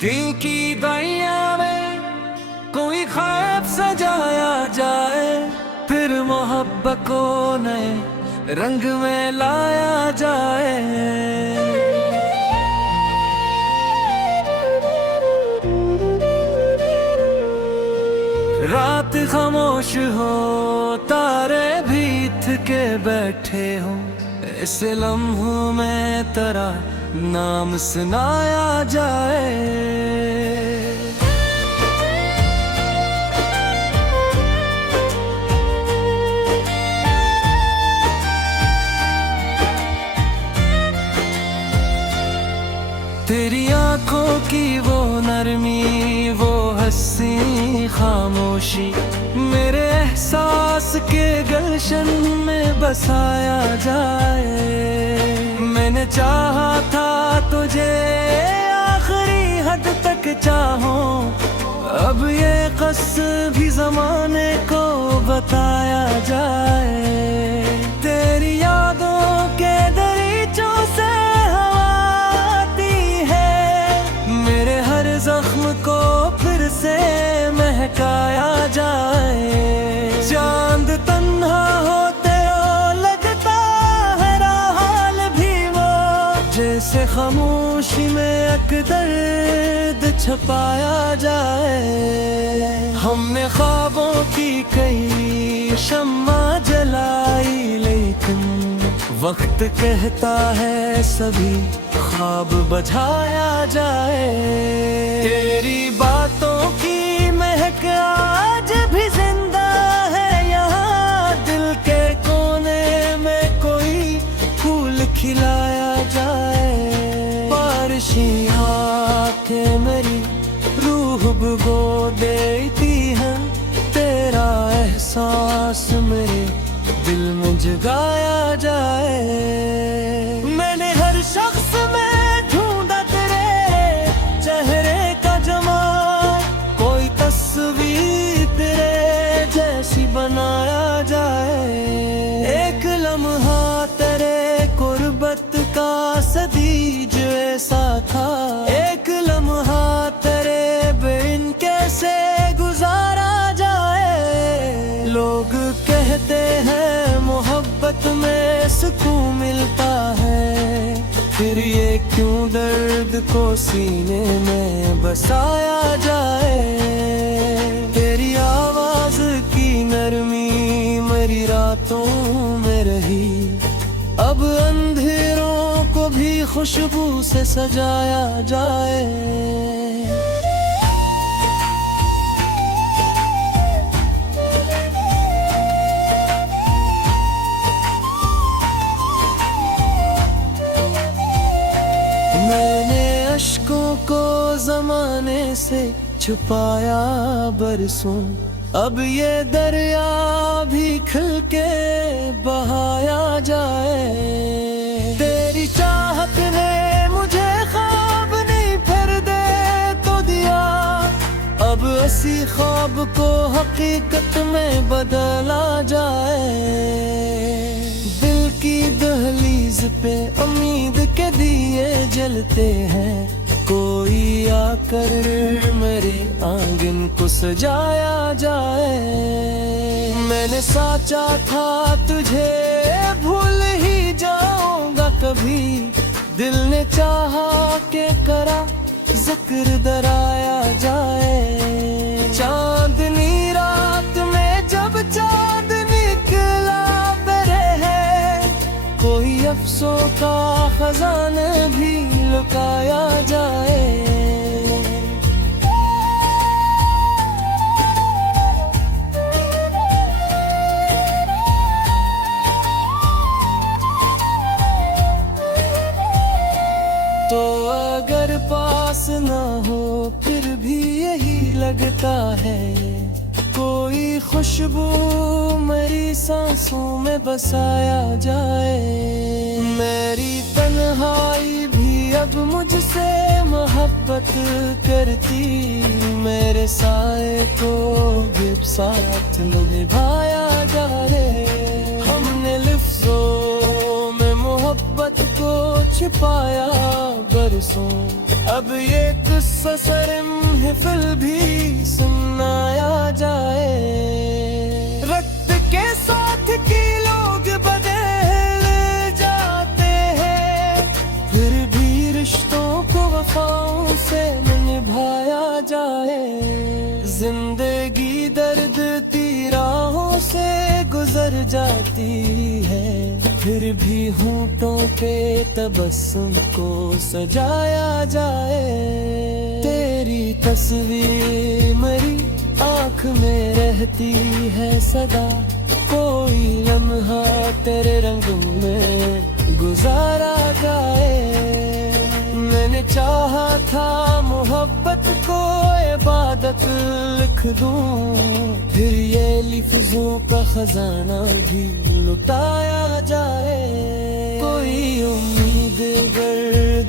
दिल की दैया में कोई ख्वाब सजाया जाए, फिर मोहब्बत को नए रंग में लाया जाए। रात खामोश हो, तारे भी थके बैठे हो, इस लम्हों में तेरा नाम सुनाया जाए। तेरी आंखों की वो नरमी, वो हंसी खामोशी, मेरे एहसास के गुलशन में बसाया जाए। मैंने चाहा था तुझे आखिरी हद तक चाहूं, अब ये कस्म भी जमाने को बताया जाए। तेरी यादों के दरीचों से हवा आती है, मेरे हर जख्म को फिर से महकाया जाए। चांद तन्हा होते हो लगता है हाल भी वो, जैसे खामोशी में एक दर्द छुपाया जाए। हमने ख्वाबों की कई शम्मा जलाई, लेकिन वक्त कहता है सभी ख्वाब बुझाया जाए। तेरी बातों की महक आज भी जिंदा है यहाँ, दिल के कोने में कोई फूल खिलाया जाए। बारिशी आँखें मेरी रूह भिगो देती हैं, तेरा एहसास मेरे दिल में जगाया जाए। मैंने हर शख्स में ढूंढा तेरे चेहरे का जमाल, कोई तस्वीर तेरे जैसी बनाया जाए। एक लम्हा तेरे कुर्बत का सदी जो ऐसा था, एक लम्हा तेरे बिन कैसे गुजारा जाए। लोग कहते हैं मोहब्बत में सुकून मिलता है, फिर ये क्यों दर्द को सीने में बसाया जाए। तेरी आवाज की नरमी मेरी रातों में रही, अब अंधेरों को भी खुशबू से सजाया जाए। मैंने अश्कों को जमाने से छुपाया बरसों, अब ये दरिया भी खिल के बहाया जाए। तेरी चाहत ने मुझे ख्वाब नहीं फिर दे तो दिया, अब इसी ख्वाब को हकीकत में बदला जाए। दिल की दहलीज पे उम्मीद के दिए जलते हैं, कोई आकर मेरे आंगन को सजाया जाए। मैंने सोचा था तुझे भूल ही जाऊंगा कभी, दिल ने चाहा के करा जिक्र दराया जाए। चांदनी रात में जब चांद निकला मेरे है, कोई अफसों का खजाना भी लुकाया जाए। तो अगर पास ना हो फिर भी यही लगता है, कोई खुशबू मेरी सांसों में बसाया जाए। मेरी तन्हाई भी अब मुझसे मोहब्बत करती, मेरे साए को भी साथ निभाया जाए। हमने लफ्जों में मोहब्बत को छिपाया बरसों, अब ये किस्सा सरे महफिल भी सुनाया जाए। रक्त के साथ की लोग बदल जाते हैं, फिर भी रिश्तों को वफाओं से निभाया जाए। जिंदगी दर्द तीराहों से गुजर जाती है, फिर भी होंठों पे तबस्सुम को सजाया जाए। तेरी तस्वीर मेरी आँख में रहती है सदा, कोई लम्हा तेरे रंगों में गुजारा जाए। मैंने चाहा था मोहब्बत को इबादत लिख दूं, फिर ये लफ्ज़ों का खजाना भी लुटाया जाए। कोई उम्मीद अगर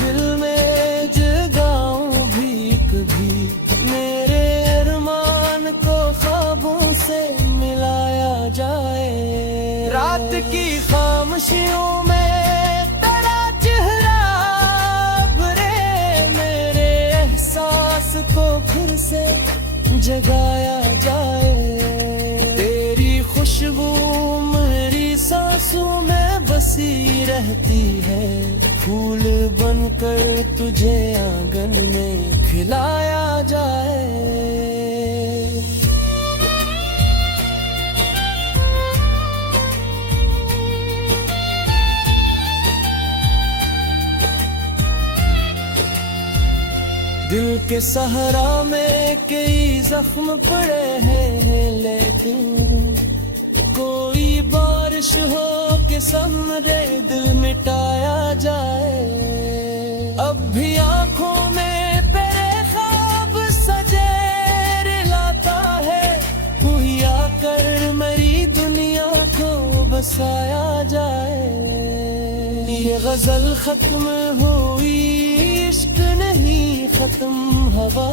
दिल में जगाऊं भी कभी, मेरे अरमान को ख्वाबों से मिलाया जाए। रात की खामोशियों में तेरा चेहरा भरे, मेरे एहसास को फिर से जगाया जाए। तेरी खुशबू मेरी सांसों में बसी रहती है, फूल बनकर तुझे आंगन में खिलाया जाए। दिल के सहारा में कई जख्म पड़े हैं, लेकिन कोई बारिश हो के समरे दिल मिटाया जाए। अब भी आंखों में तेरे ख्वाब सजे लाता है, कोई आकर मेरी दुनिया को बसाया जाए। ये गजल खत्म हुई, इश्क नहीं खत्म हवा,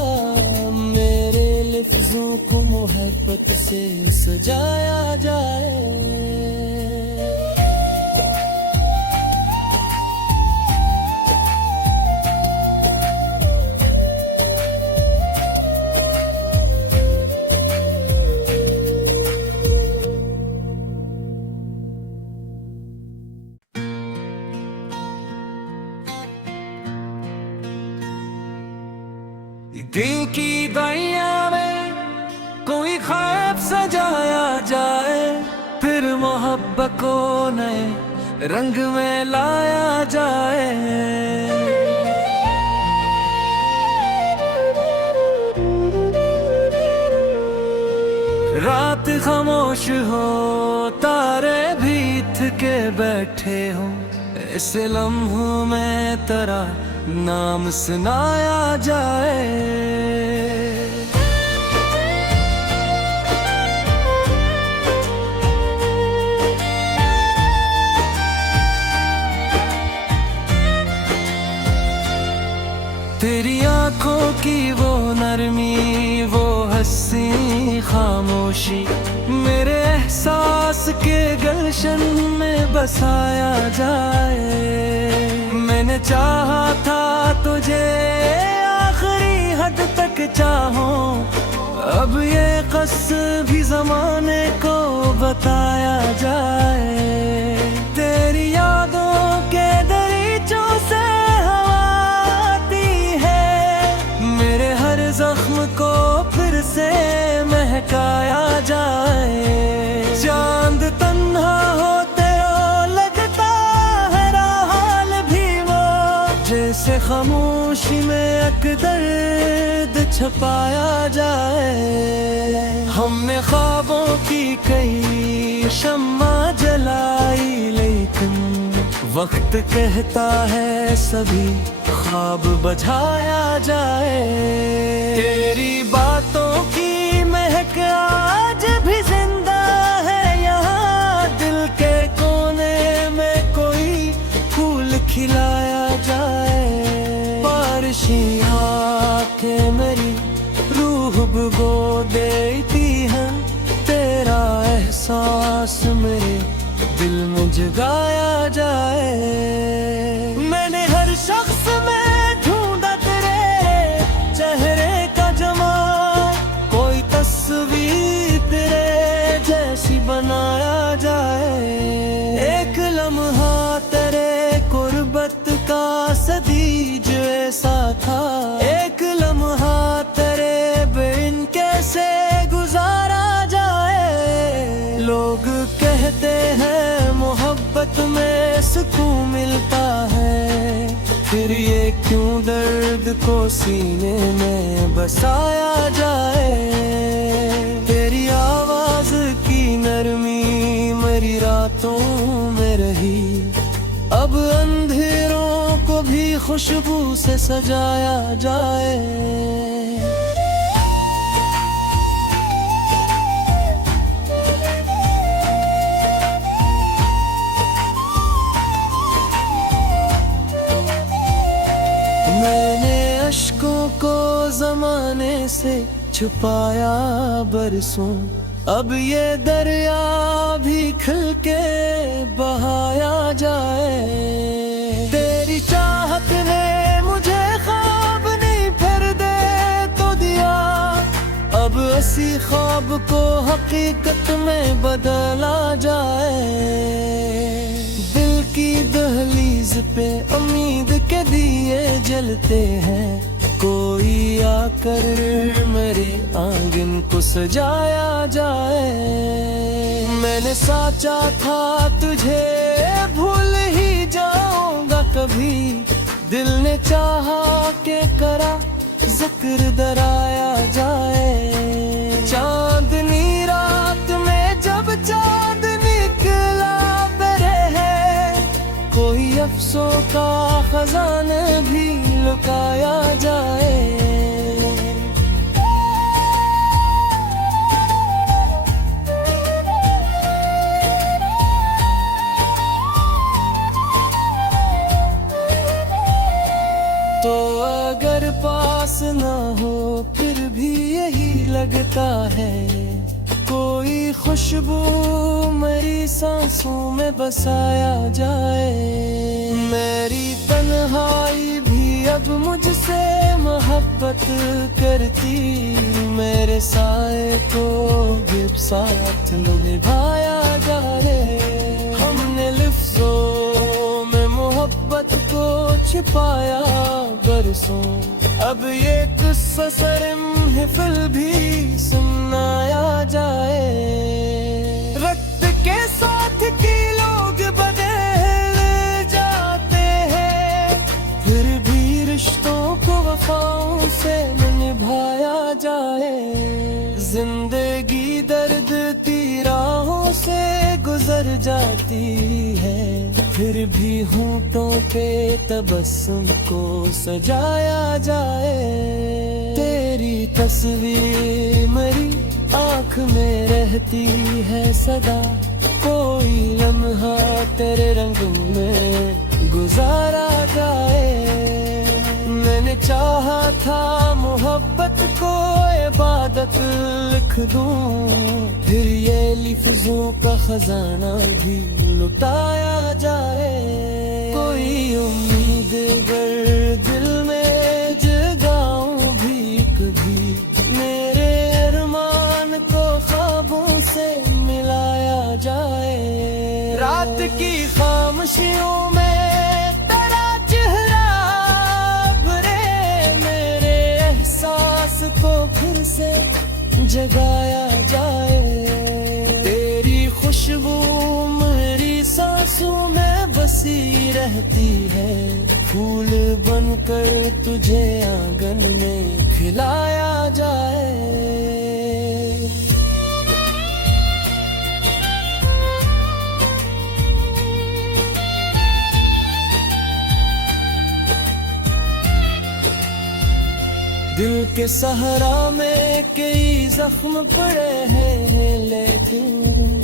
मेरे लफ्जों को मोहब्बत से सजाया जाए। दिल की दरिया में कोई ख्वाब सजाया जाए, फिर मोहब्बत को नए रंग में लाया जाए। रात खामोश हो, तारे भी थके बैठे हो, ऐसे लम्हों में तेरा नाम सुनाया जाए। तेरी आंखों की वो नरमी, वो हंसी खामोशी, मेरे एहसास के गलशन में बसाया जाए। मैंने चाहा था तुझे आखिरी हद तक चाहूं, अब ये कस्म भी जमाने को बताया जाए। तेरी यादों के दरीचों से हवा आती है, मेरे हर जख्म को फिर से महकाया जाए। चांद तन्हा होते हो लगता है हाल भी वो, जैसे खामोशी में एक दर्द छपाया जाए। हमने ख्वाबों की कई शम्मा जलाई, लेकिन वक्त कहता है सभी ख्वाब बुझाया जाए। तेरी बातों की महक आज भी जिंदा है यहाँ, दिल के कोने में कोई फूल खिलाया जाए। बारिशी आँखें मेरी रूह भिगो देती हैं, तेरा एहसास मेरे दिल में जगाया जाए। मैंने हर शख्स में ढूंढा तेरे लम्हा तेरे कुर्बत का सदी जो ऐसा था, एक लम्हा तेरे बिन कैसे गुजारा जाए। लोग कहते हैं मोहब्बत में सुकून मिलता है, फिर ये क्यों दर्द को सीने में बसाया जाए। तेरी आवाज की नरमी मरी रातों में रही, अब अंधेरों को भी खुशबू से सजाया जाए। मैंने अश्कों को जमाने से छुपाया बरसों, अब ये दरिया भी खिल के बहाया जाए। तेरी चाहत ने मुझे ख्वाब नहीं फिर दे तो दिया, अब इसी ख्वाब को हकीकत में बदला जाए। दिल की दहलीज पे उम्मीद के दिए जलते हैं, कोई आकर मेरे आंगन को सजाया जाए। मैंने सोचा था तुझे भूल ही जाऊंगा कभी, दिल ने चाहा के करा जिक्र दराया जाए। चांदनी रात में जब चांद निकला मेरे है, कोई अफसों का खजाना भी लुकाया जाए। तो अगर पास ना हो फिर भी यही लगता है, कोई खुशबू मेरी सांसों में बसाया जाए। मेरी तन्हाई भी अब मुझसे मोहब्बत करती, मेरे साए को भी साथ निभाया जाए। हमने लफ्जों में मोहब्बत को छिपाया बरसों, अब ये किस्सा सरम हिफल भी सुनाया जाए। रक्त के साथ की लोग बदल जाते हैं, फिर भी रिश्तों को वफाओं से निभाया जाए। जिंदगी दर्द तीराहों से गुजर जाती है, फिर भी होंठों पे तबस्सुम को सजाया जाए। तेरी तस्वीर मेरी आँख में रहती है सदा, कोई लम्हा तेरे रंग में गुजारा जाए। मैंने चाहा था मोहब्बत को इबादत लिख दूं, फिर ये लफ्जों का खजाना भी लुटाया जाए। कोई उम्मीद अगर दिल में जगाऊं भी कभी, मेरे अरमान को ख्वाबों से मिलाया जाए। रात की खामोशियों में तेरा चेहरा भरे, मेरे एहसास को फिर से जगाया जाए। तेरी खुशबू मेरी सांसों में बसी रहती है, फूल बनकर तुझे आंगन में खिलाया जाए। दिल के सहारा में कई जख्म पड़े हैं, लेकिन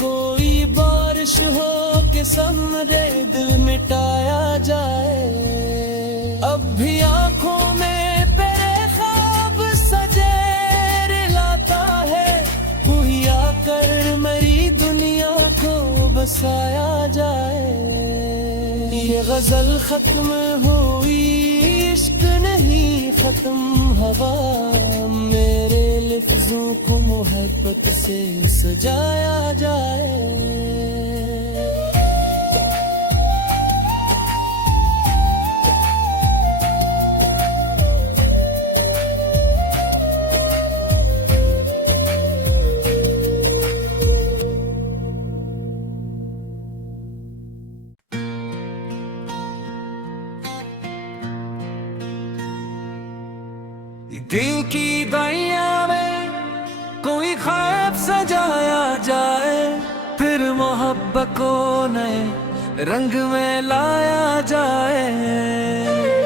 कोई बारिश हो के समरे दिल मिटाया जाए। अब भी आंखों में तेरे ख्वाब सजे लाता है, कोई आकर मेरी दुनिया को बसाया जाए। ये गजल खत्म हुई, इश्क नहीं खत्म हवा, मेरे लफ्जों को मोहब्बत से सजाया जाए। दिल की दुनिया में कोई ख्वाब सजाया जाए, फिर मोहब्बत को नए रंग में लाया जाए।